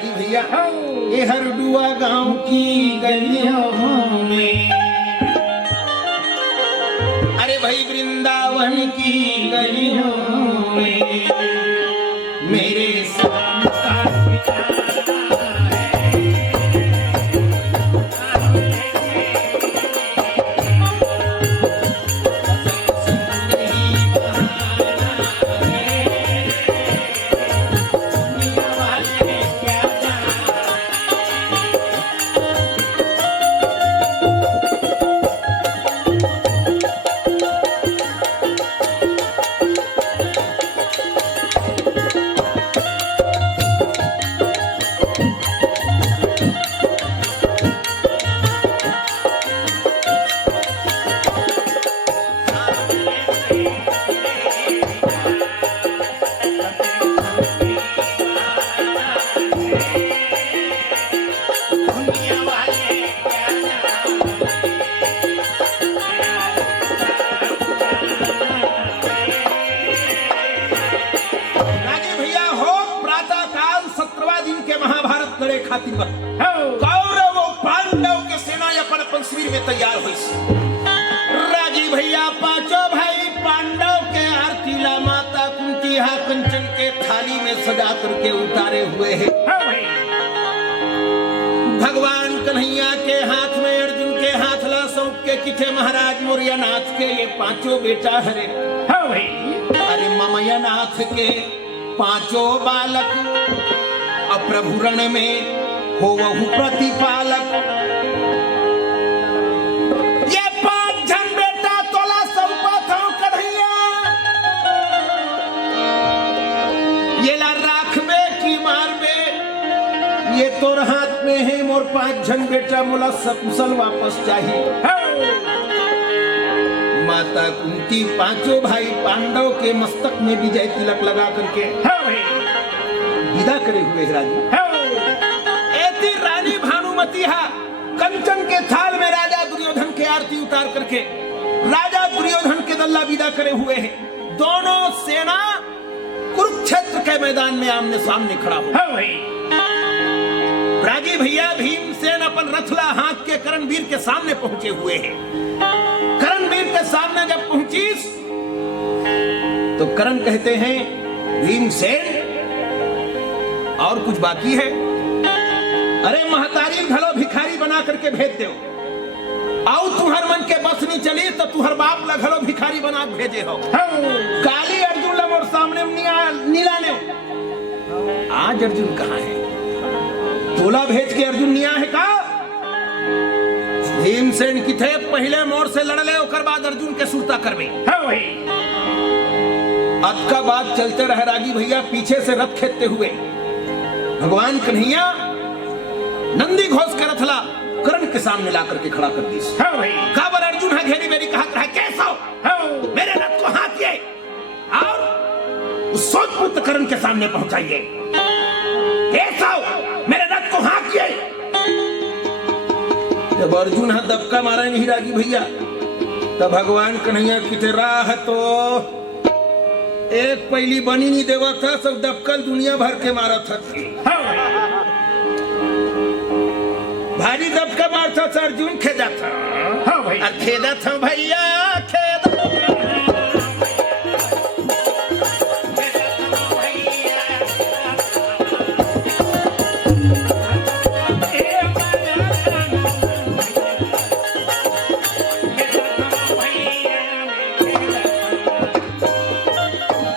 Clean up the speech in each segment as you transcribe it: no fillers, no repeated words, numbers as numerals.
राजी भैया ये हरडुआ गांव की गलियों में, अरे भाई वृंदावन की गलियों में मेरे कौरव पांडव के सेना अपन शिविर में तैयार हुई। राजी भैया पांचों भाई पांडव के आरती ला माता कुंती हा कंचन के थाली में सजा करके उतारे हुए हैं। भगवान कन्हैया के हाथ में, अर्जुन के हाथ ला सौंप के किथे महाराज मोरिया नाथ के ये पांचों बेटा हरे, अरे ममया नाथ के पांचों बालक अप्रभु रण में हो वहु प्रतिपालक। ये 5 जन बेटा तोला सौंपत हूं कन्हैया, ये ला राखबे की मारबे, ये तोर हाथ में है मोर 5 जन बेटा मोला सकुशल वापस चाहिए। माता कुंती पांचों भाई पांडव के मस्तक में विजय तिलक लगा करके विदा करे हुए राजी। रानी भानुमती हा कंचन के थाल में राजा दुर्योधन के आरती उतार करके राजा दुर्योधन के दल्ला विदा करे हुए हैं। दोनों सेना कुरुक्षेत्र के मैदान में आमने सामने खड़ा हो। राजी भैया भीमसेन अपन रथला हाथ के करणवीर के सामने पहुंचे हुए हैं। करणवीर के सामने जब पहुंची तो करण कहते हैं भीमसेन और कुछ बाकी है? अरे महतारी भलो भिखारी बना करके भेज दो, आओ तुम्हार मन के बस नहीं चली तो तुहर बाप ला घलो भिखारी बना भेजे हो। काली अर्जुन ला मोर सामने नीला ने, आज अर्जुन कहाँ है? तोला भेज के अर्जुन निया है का? भीमसेन की थे पहले मोर से लड़ ले, ओकर बाद अर्जुन के सुरता करबे। अत का बात चलते रहे राजी भैया पीछे से रथ खेदते हुए भगवान कन्हैया नंदी घोष का रथला करण के सामने ला करके खड़ा कर दी। काबर अर्जुन है घेरी मेरी कहा है कैसा हो? मेरे रथ को हाथ दिए और उस सोच पुत्र करण के सामने पहुंचाइए। कैसा हो? मेरे रथ को हाथ दिए। जब अर्जुन है दबका मारा नहीं रागी भैया तब भगवान कन्हैया की राह तो एक पहली बनी नहीं देवा था, सब दबकल दुनिया भर के मारा था। भारी दबका मारता था अर्जुन खेदा था। खेदा था भैया खेदा।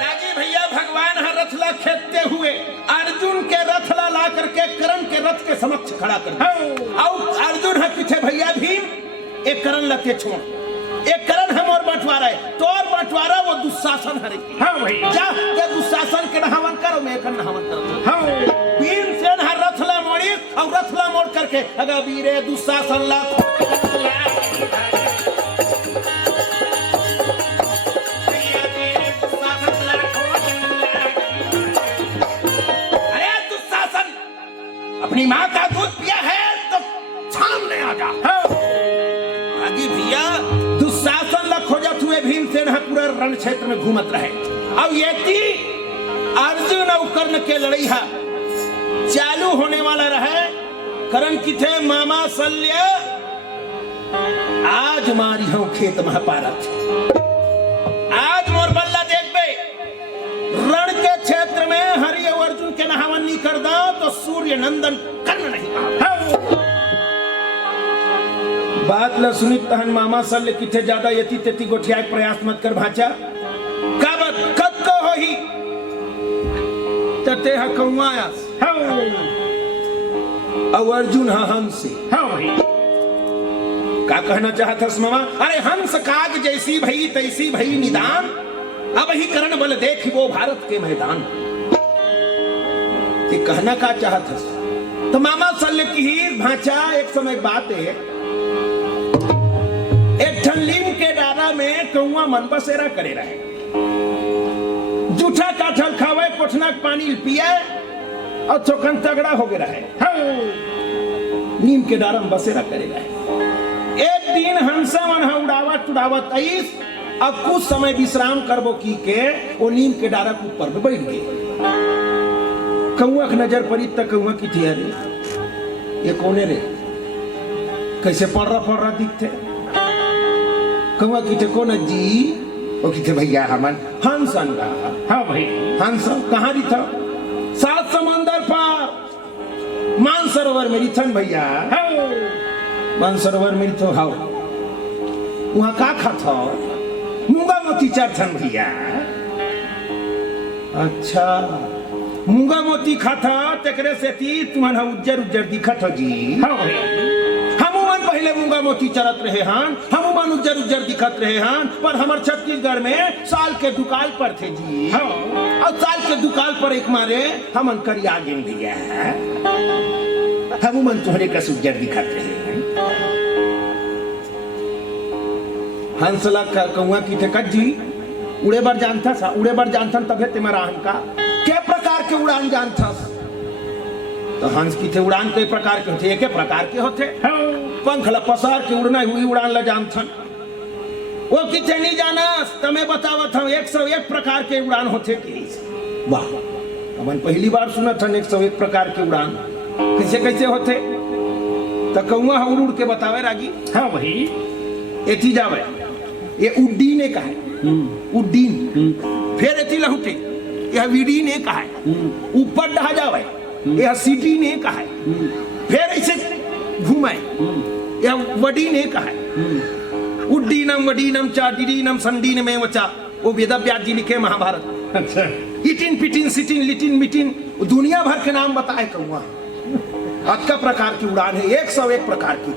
राजी भैया भगवान हर रथला खेदते हुए अर्जुन के रथला ला करके करण के रथ के समक्ष खड़ा कर अर्जुन है पीछे भैया भीम एक करण लगे छोड़, एक करण हम और बंटवारा है तो और बंटवारा वो दुशासन हरे जा के दुशासन के नहावन करो, मैं कर नहावन करो। भीमसेन हर रथला मोड़ी और रथला मोड़ करके अगर वीरे दुशासन ला अपनी माँ का दूध पिया है तो सामने आ जा। आदि भैया दुशासन ला खोजत हुए भीमसेन पूरा रण क्षेत्र में घूमत रहे। अब ये अर्जुन और कर्ण के लड़ाई है चालू होने वाला रहे करण किथे मामा शल्य आज मारी हूं खेत में पारत आज मोर बल्ला देख बे रण के क्षेत्र में हरि अर्जुन के नहावन नहीं कर दो तो सूर्य नंदन कर्ण नहीं बात ल सुनित तहन मामा शल्य किथे ज्यादा यति तेती गोठिया प्रयास मत कर भाचा कब को होही तते ह कौआयास और अर्जुन हंस का कहना चाहता मामा अरे हंस काग जैसी भई तैसी भई निदान अब ही करण बल देख वो भारत के मैदान ये कहना का चाहता तो मामा शल्य की ही भाचा एक समय बात है एक लीम के डारा में कौआ मन बसेरा करे रहे जूठा काठल खावे कोठना पानी पिए और चौकन तगड़ा हो गया है नीम के डारा में बसेरा करे रहे एक दिन हंसा मन उड़ावत उड़ावत आईस अब कुछ समय विश्राम करबो की के वो नीम के डारा के ऊपर बैठ गए कौआ की नजर पड़ी तक कौआ की थी अरे ये कौने रे कैसे पड़ रहा दिखते कौआ की थे कौन जी वो की थे भैया हमन हंसन का हाँ भाई हंस कहाँ रही था सात समंदर पार मानसरोवर में रिथन भैया मानसरोवर में तो हाउ वहां का खाता मूंगा मोती चरथन भैया अच्छा मूंगा मोती खाता तकरे से ती तुम्हारा उज्जर उज्जर दिखत हो जी हमन पहले मूंगा मोती चरत रहे हान हमन उज्जर उज्जर दिखत रहे हान पर हमार छत्तीसगढ़ में साल के दुकाल पर थे जी और साल के दुकाल पर एक मारे हमन करिया गिन दिया हमन तोहरे का उज्जर दिखत रहे हंसला कौआ की थे जी उड़े बार जानता सा उड़े बार जानता तबे तुम्हारा का क्या प्रकार के उड़ान जानता तो हंस की थे उड़ान कई प्रकार के होते एक प्रकार के होते पंख ला पसार के उड़ना हुई उड़ान ला जानथन वो किथे नहीं जाना तमें बतावत हम 101 प्रकार के उड़ान होते की वाह अपन पहली बार सुना था 101 प्रकार के उड़ान कैसे कैसे होते तो कौआ उड़ उड़ के बतावे रागी हाँ भाई एथी जावे ये उड्डीन ने कहा उड्डीन फिर एथी लहुटे यह विडीन ने कहा ऊपर ढा जावे यह सीटी ने कहा फिर ऐसे घुमाए यह वडी ने कहा उड्डीनम वडीनम चाडीनम संडीन में वचा वो वेद व्यास जी लिखे महाभारत अच्छा इटिन पिटिन सिटिन लिटिन मिटिन दुनिया भर के नाम बताए कौआ अक्का प्रकार की उड़ान है 101 प्रकार की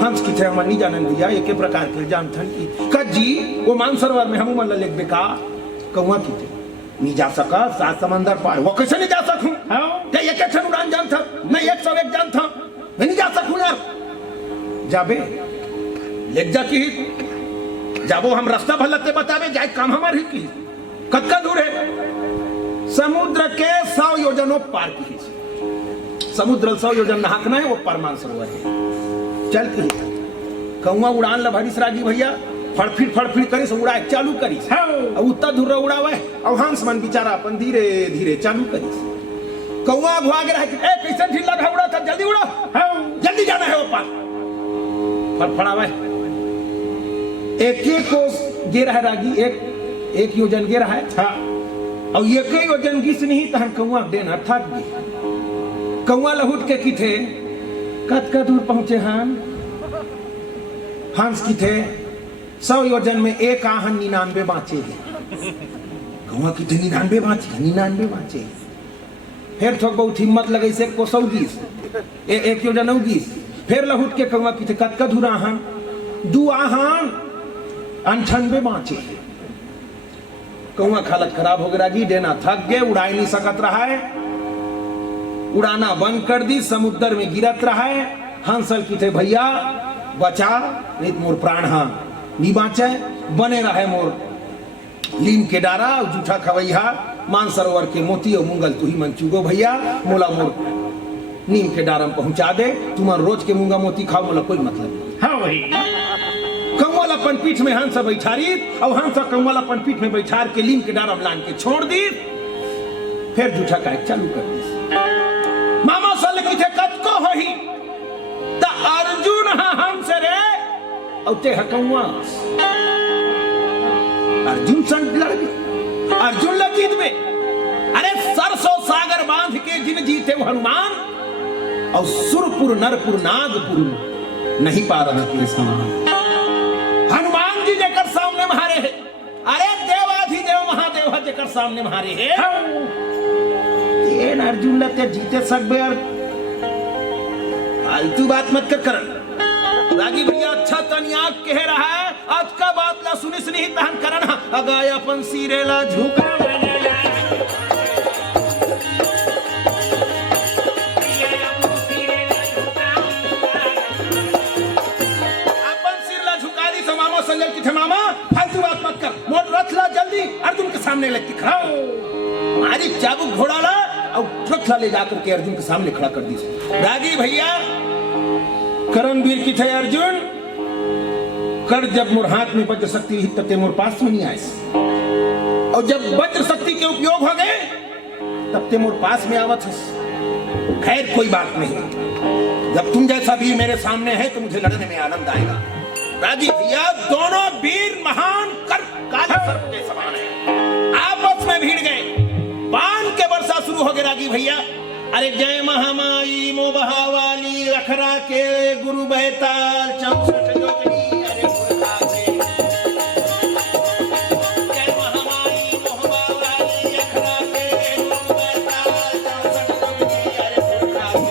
हंस की थे हम नहीं जानन भैया एक प्रकार के जानथन की कजी वो मानसरोवर में हम मन लेक बेका कौआ की थे नहीं जा सका सात समंदर पार वो कैसे नहीं जा सकूं क्या एक एक उड़ान जानता मैं 101 जानता मैं नहीं जा सकूं यार जाबे लेक जा की जाबो हम रास्ता भलते बतावे जाए काम हमारी की कतका दूर है समुद्र के 100 योजनों पार की समुद्र 100 योजन नहाकना है वो पार मानसरोवर है चल के कौआ उड़ान ला भरी रागी भैया फड़फिड़ करी उड़ाए चालू करी और उत्तर धुर्रा उड़ावे और हंस मन बेचारा अपन धीरे धीरे चालू करी कौआ भुआ गया है कैसे ढीला था उड़ा था जल्दी उड़ा जल्दी जाना है वो पार फड़फड़ावे एक को गिर है रागी एक योजन गिर है और एक योजन गिस नहीं तहन कौआ देना थक गई कौआ लहुट के की थे कतका दूर पहुंचे हान हंस की थे 100 योजन में एक आहन 99 बाँचे कौआ की थे 99 बाँचे फिर थोक बहुत हिम्मत लगे से को 120 एक योजन 90 फिर लहुट के कौआ की थे कतका दूर आहन 2 आहन 98 बाँचे कौआ हालत खराब हो गया देना थक गए उड़ाई नहीं सकत रहा है उड़ाना बंद कर दी समुद्र में गिरत रहा है हंसल की थे भैया बचा नहीं मोर प्राण हाँ नहीं बाँचे बने रहे मोर लीम के डारा जूठा खवैया मानसरोवर के मोती और मुंगल तू ही मन चुगो भैया मोला मोर नीम के डारा में पहुंचा दे तुम्हारा रोज के मूंगा मोती खाओ मोला कोई मतलब नहीं हाँ वही कौवल अपन पीठ में हंस बैठारी और हंस कौवल अपन पीठ में बैठार के लीम के डारा में लान के छोड़ दी फिर जूठा का चालू कर दी मामा सल किथे कतको होही त अर्जुन हमसे रे औते हकौआ अर्जुन संग लड़ गए, अर्जुन लगीत में अरे सरसों सागर बांध के जिन जीते वो हनुमान और सुरपुर नरपुर नागपुर नहीं पा रहे के समान। हनुमान जी जेकर सामने महारे है, अरे देवाधिदेव महादेव जेकर सामने महारे है, तेन अर्जुन लते जीते सकबे और फालतू बात मत कर करन। रागी भैया अच्छा तनिया कह रहा है, आज का बात ला सुनी सुनी ही तहन करन अगाया अपन सिरेला झुका संजल की थे मामा फालतू बात मत कर, मोट रथ ला जल्दी अर्जुन के सामने लग के खड़ा हो। हमारी चाबुक घोड़ा ला और रथ ला ले जाकर के अर्जुन के सामने खड़ा कर दी। रागी भैया करणवीर की थे अर्जुन कर जब मोर हाथ में वज्र शक्ति ही तब ते मोर पास में नहीं आए, और जब वज्र शक्ति के उपयोग हो गए तब ते मोर पास में आवत है। खैर कोई बात नहीं, जब तुम जैसा वीर मेरे सामने है तो मुझे लड़ने में आनंद आएगा। राजी भैया दोनों वीर महान कर काले सर्प के समान है, आपस में भिड़ गए, बाण के वर्षा शुरू हो गए। रागी भैया अरे जय महामाई मो बहावाली अखरा के गुरु बैताल 64 जोगनी अरे पुरखा से जय महामाई मो बहावाली अखरा के गुरु बैताल 64 जोगनी अरे पुरखा से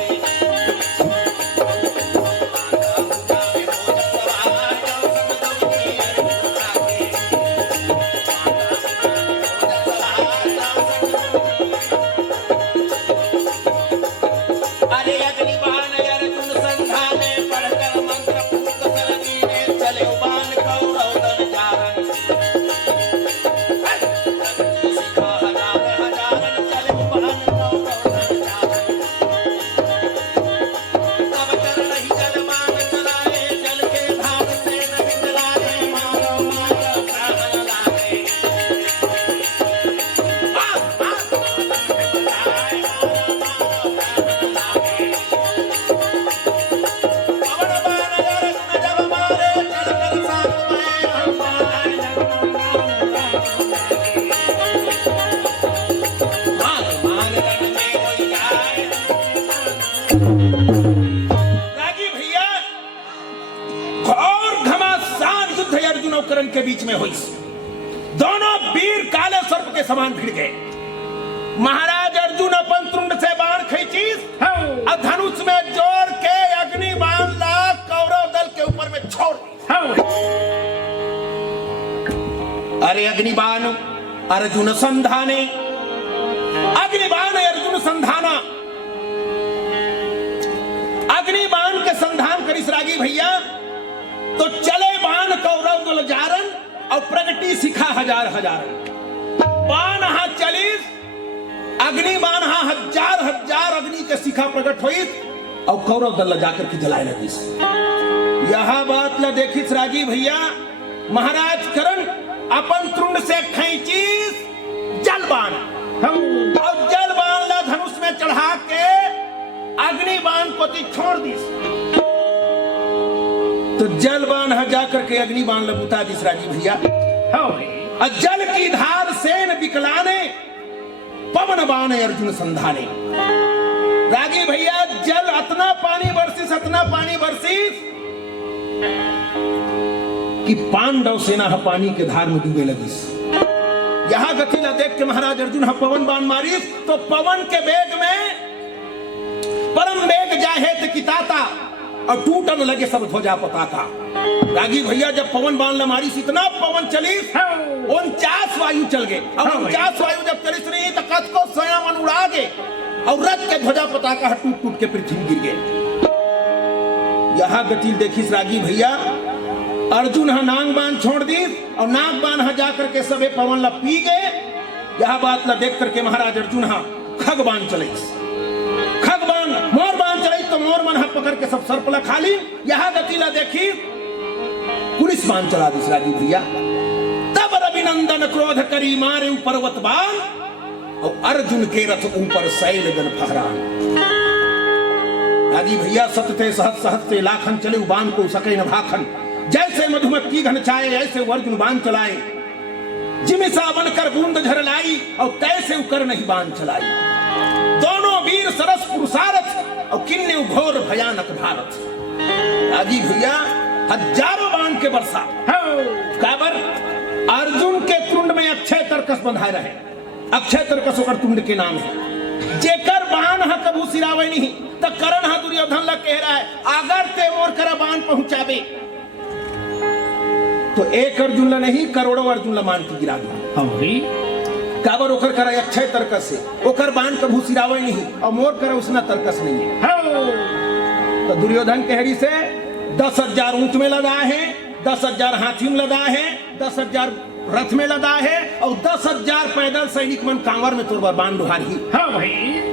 के बीच में हुई, दोनों वीर काले सर्प के समान भिड़ गए। महाराज अर्जुन अपन तुंड से बाण खींची और धनुष में जोड़ के अग्नि बाण ला कौरव दल के ऊपर में छोड़ दी। अरे अग्नि बाण अर्जुन संधाने, अग्नि बाण अर्जुन संधाना, अग्नि बाण के संधान करिस रागी भैया तो चले बाण कौरव दल जारन और प्रगति सिखा हजार हजार। बाण हाथ चलीस अग्नि बाण हजार हजार अग्नि के सिखा प्रकट हुई और कौरव दल जाकर के जलाए लगिस। यह बात ला देखिस रागी भैया महाराज करण अपन तुंड से खींचीस जल बाण और जल बाण ला धनुष में चढ़ा के अग्नि बाण को छोड़ दीस, तो जल बाण जाकर के अग्नि बाण लबुता दिस राजी भैया। जल की धार सेन बिकलाने पवन बाण अर्जुन संधाने। रागी भैया जल अतना पानी बरसीस कि पांडव सेना पानी के धार में डूबे लगी। यहां गति ला देख के महाराज अर्जुन पवन बाण मारी तो पवन के वेग में परम वेग जाहे किताता और टूटन लगे सब ध्वजा पताका। रागी भैया जब पवन बाण मारी इतना पवन चली 49 वायु चल गए, और 49 वायु जब चली नहीं तो कथ को स्वयं उड़ा गए और रथ के ध्वजा पताका टूट टूट के पृथ्वी गिर गए। यह गति देखिस रागी भैया अर्जुन नाग बाण छोड़ दी और नाग बाण जाकर के सबे पवन ला पी गए। यह बात ला देख करके महाराज अर्जुन खग बाण चले, खग बाण मोर बाण चले तो मोर मन पकड़ के सब सर्प ला खाली। यह गति ला देखी पुलिस बाण चला दी राजी भैया। तब रविनंदन क्रोध करी मारे पर्वत बाण और अर्जुन के रथ ऊपर शैल गन फहरान। राजी भैया सतते सहत सहत से लाखन चले बाण को सके न भाखन, जैसे मधुमक्खी घन चाहे ऐसे अर्जुन बाण चलाए, जिमिसा बनकर बूंद झर लाई और तैसे उकर नहीं बाण चलाई। दोनों वीर सरस पुरुषारथ और किन्ने घोर भयानक भारत। राजी भैया हजारों बाण के बरसा काबर अर्जुन के तुंड में अक्षय तरकस बंधाए रहे। अक्षय तरकस ओकर तुंड के नाम है। जेकर बाण ह कबू सिरावे नहीं तो करण ह दुर्योधन ला कह रहा है अगर ते मोर करा बाण पहुंचाबे तो एक अर्जुन ला नहीं करोड़ों अर्जुन ला मान के गिरा दे। काबर ओकर करा अक्षय तरकस से ओकर बाण कबू सिरावे नहीं और मोर करा उसना तरकस नहीं है। तो दुर्योधन कहरी से 10,000 ऊंट में लदा है, 10,000 हाथी में लदा है, 10,000 रथ में लदा है और 10,000 पैदल सैनिक मन कांवर में तोर बाण डुहारी। हाँ भाई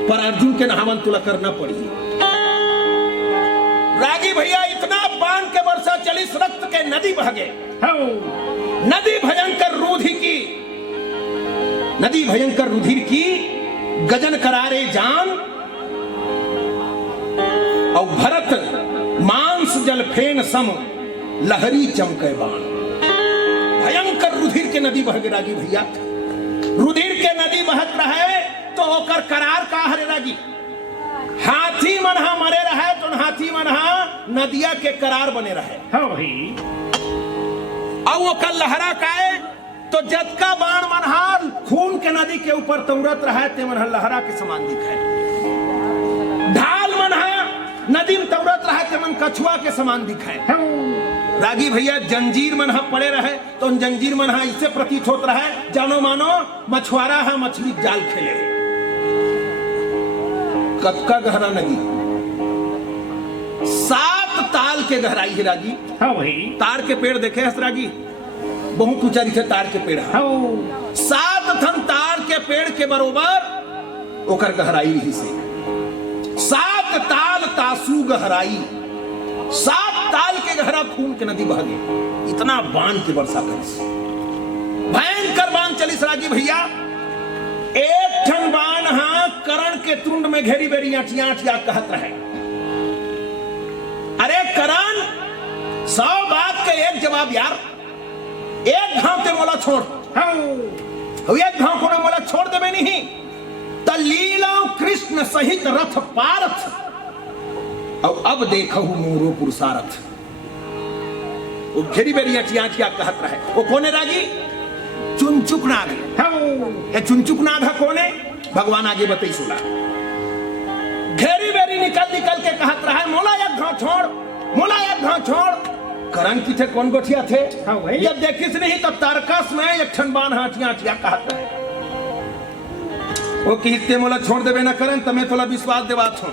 पर अर्जुन के नहावन तुला करना पड़ी। रागी भैया इतना बाण के वर्षा चली रक्त के नदी बह गए। नदी भयंकर रुधिर की, नदी भयंकर रुधिर की गजन करारे जान और भरत मांस जल फेन सम लहरी चमके बाण। भयंकर रुधिर के नदी बह गए रागी भैया। रुधिर के नदी बहत रहे तो ओकर करार का हरे रागी हाथी मनहा मरे रहे तो हाथी मनहा नदिया के करार बने रहे। हाँ भाई और ओकर लहरा काए तो जतका बाण मनहा खून के नदी के ऊपर तौरत रहे ते मनहा लहरा के समान दिखाए। ढाल मनहा नदी में तौरत रहे ते मन कछुआ के समान दिखाए। रागी भैया जंजीर मनहा पड़े रहे तो जंजीर मनहा इससे प्रतीत होता रहे जानो मानो मछुआरा है मछली जाल खेले। कतका गहरा नदी 7 ताल के गहराई है रागी। हाँ भाई तार के पेड़ देखे हस रागी बहुत ऊंचा दिखे तार के पेड़। 7 थन तार के पेड़ के बरोबर ओकर गहराई ही से 7 ताल तासु गहराई। 7 ताल के गहरा खून के नदी बह गई। इतना बाण के वर्षा करिस भयंकर बाण चलिस रागी भैया। एक ठन बाण हाँ करण के तुंड में घेरी बेरी आठिया आठिया कहत रहे अरे करण 100 बात के एक जवाब यार। एक घाव ते मोला छोड़ एक घाव को मोला छोड़ देवे नहीं त लीला कृष्ण सहित रथ पारथ और अब देखो मोरो पुरुषारथ। वो घेरी बेरी अटिया कहत रहे वो कोने रागी चुनचुक नाग। ये चुनचुक नाग कोने भगवान आगे बताई सुना। घेरी बेरी निकल निकल के कहत रहा मोला एक घाव छोड़ मोला एक घाव छोड़। करण की थे कौन गोठिया थे जब देखिस नहीं तब तारकस में एक ठन बाण हाटिया हाटिया कहत रहे वो कहते मोला छोड़ देवे ना करन तमें तोला विश्वास देवा छो।